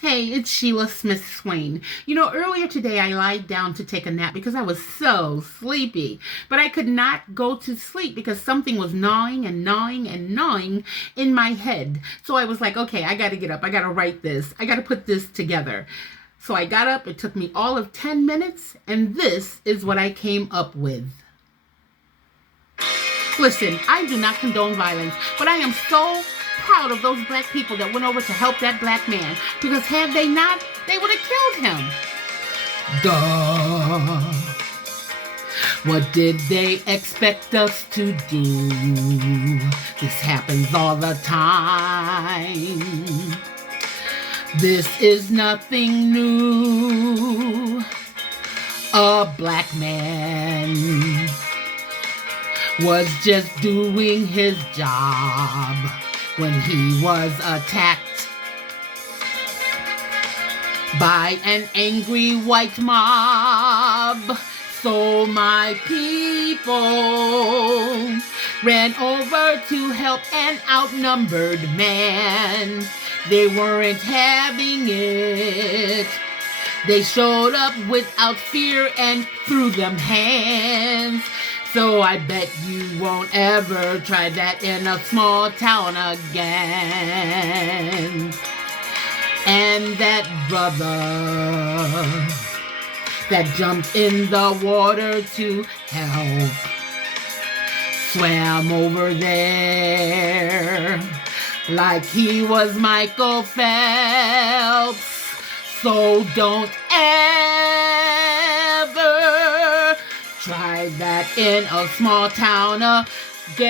Hey, it's Sheila Smith-Swain. Earlier today I lied down to take a nap because I was so sleepy. But I could not go to sleep because something was gnawing and gnawing and gnawing in my head. So I was like, okay, I got to get up. I got to write this. I got to put this together. So I got up. It took me all of 10 minutes, and this is what I came up with. Listen, I do not condone violence, but I am so proud of those black people that went over to help that black man, because had they not, they would have killed him. Duh. What did they expect us to do? This happens all the time. This is nothing new. A black man was just doing his job when he was attacked by an angry white mob. So my people ran over to help an outnumbered man. They weren't having it. They showed up without fear and threw them hands. So I bet you won't ever try that in a small town again. And that brother that jumped in the water to help swam over there like he was Michael Phelps. So don't ever try that in a small town again.